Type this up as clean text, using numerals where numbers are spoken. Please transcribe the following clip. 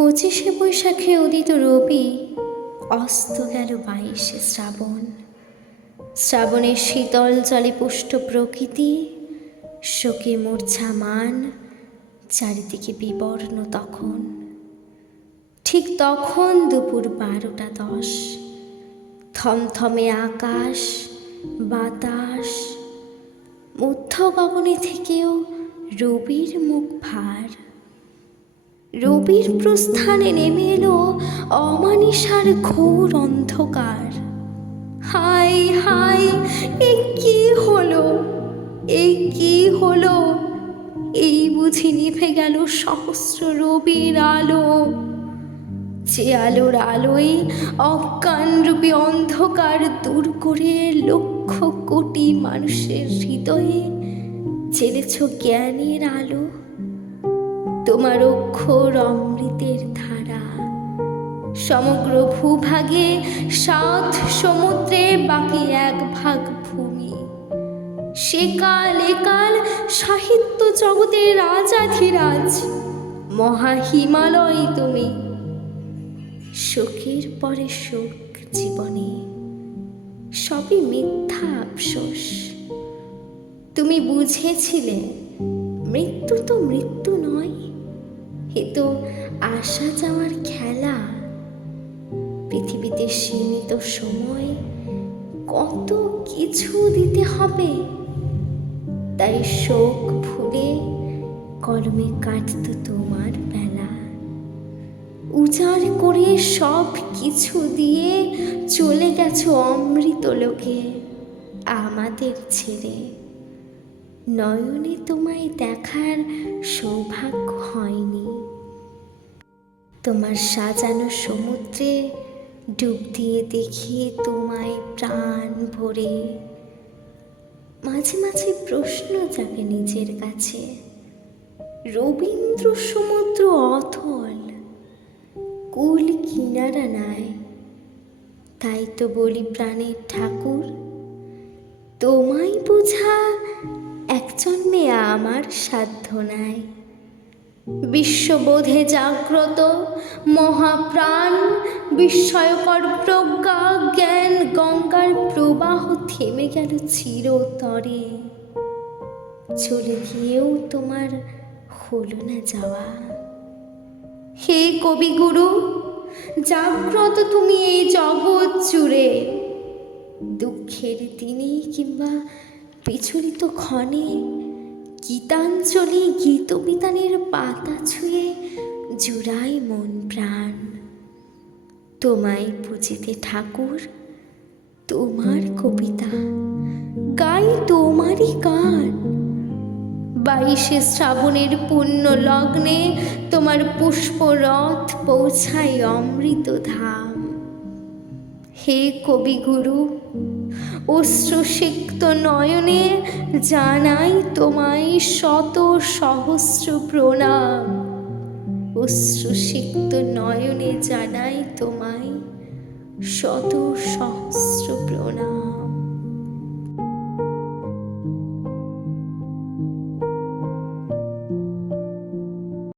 পঁচিশে বৈশাখে উদিত রবি, অস্ত গেল 22শে শ্রাবণ। শ্রাবণের শীতল জলে পুষ্ট প্রকৃতি, শোকে মূর্ছামান, চারিদিকে বিবর্ণ তখন। ঠিক তখন দুপুর 12টা 10। থমথমে আকাশ, বাতাস, মধ্য গগনে থেকেও রবির মুখ ভার। রবির প্রস্থানে নেমে এলো অমানিসার ঘোর অন্ধকার। হাই হাই, এ কি হলো, এ কি হলো! এই বুঝি নিভে গেল সহস্র রবির আলো। যে আলোর আলোয় অজ্ঞানরূপী অন্ধকার দূর করে লক্ষ কোটি মানুষের হৃদয়ে জেলেছ জ্ঞানের আলো। তোমার অক্ষর অমৃতের ধারা, সমগ্র ভূভাগে 7 সমুদ্রে বাকি 1 ভাগ ভূমি। সেকাল একাল সাহিত্য জগতের রাজাধিরাজ, মহা হিমালয় তুমি। শোকের পরে শোক জীবনে, সবই মিথ্যা আফসোস। তুমি বুঝেছিলে মৃত্যু তো মৃত্যু নয়, এ তো আসা যাওয়ার খেলা। পৃথিবীতে সীমিত সময়, কত কিছু দিতে হবে। তাই শোক ভুলে কলমে কাটত তোমার বেলা। উজাড় করে সব কিছু দিয়ে চলে গেছো অমৃত লোকে আমাদের ছেড়ে। নয়নে তোমায় দেখার সৌভাগ্য হয়নি। তোমার সাজানো সমুদ্রে ডুব দিয়ে দেখি তোমায় প্রাণ ভরে। মাঝে মাঝে প্রশ্ন জাগে নিজের কাছে, রবীন্দ্র সমুদ্র অথল, কুল কিনারা নাই। তাই তো বলি প্রাণের ঠাকুর, তোমায় বোঝা এক জন্মে আমার সাধ্য নাই। বিশ্ববোধে জাগ্রত মহাপ্রাণ, বিস্ময়কর প্রজ্ঞা জ্ঞান গঙ্গার প্রবাহ থেমে গেল চিরতরে। চলে গিয়েও তোমার হলো না যাওয়া। হে কবিগুরু, জাগ্রত তুমি এই জগৎ জুড়ে। দুঃখের দিনে কিংবা বিচলিত ক্ষণে গীতাঞ্জলি গীতবিতানের পাতা ছুঁয়ে জুড়াই মন প্রাণ। তোমায় পুজিতে ঠাকুর, তোমার কবিতা গাই তোমারই গান। 22শে শ্রাবণের পুণ্য লগ্নে তোমার পুষ্পরথ পৌঁছায় অমৃত ধাম। হে কবিগুরু, অশ্রুসিক্ত নয়নে জানাই তোমায় শত সহস্র প্রণাম। অশ্রুসিক্ত নয়নে জানাই তোমায় শত সহস্র প্রণাম।